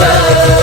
Bye.